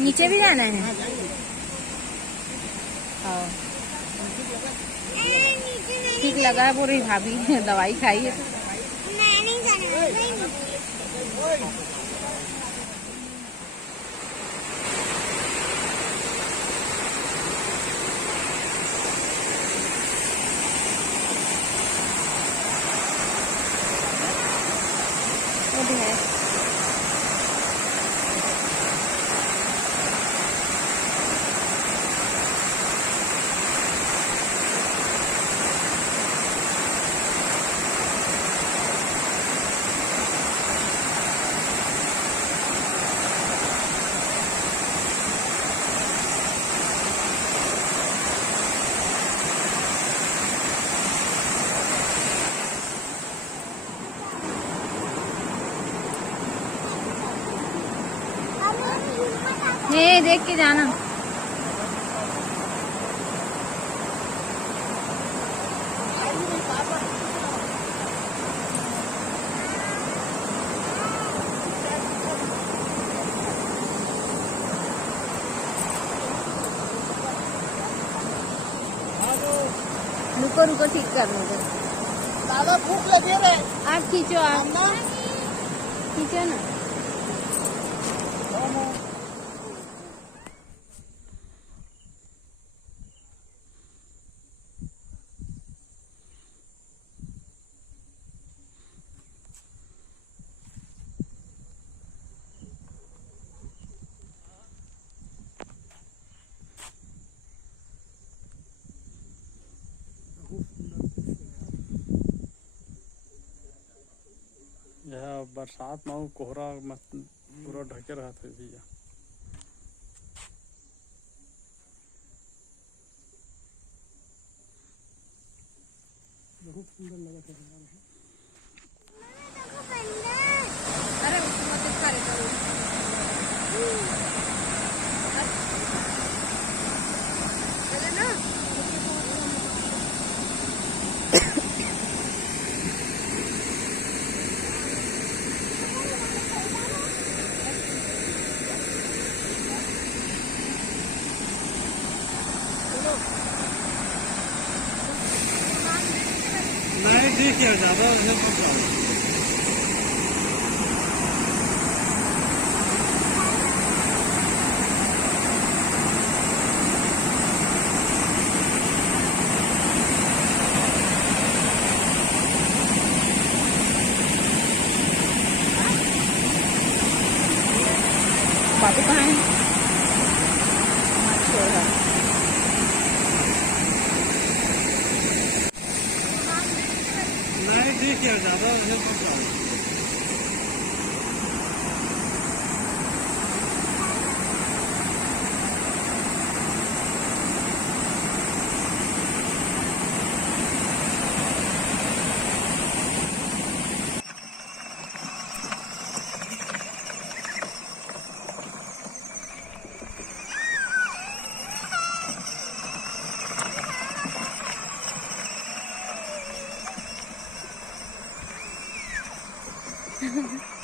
नीचे भी जाना है। हाँ ठीक लगा है, पूरी भाभी दवाई खाई है। वो भी है। ये देख के जाना। रुको रुको ठीक कर लो। दादा भूख लगे रे। आप खींचो, आप खींचो ना। यह बरसात में कोहरा पूरा ढके रहा था भैया। बहुत सुंदर लगा था। अरे उसको मत करे करो। ना नहीं देखिए ज्यादा बाबू कहाँ है? नहीं देखिए ज्यादा Ha ha ha.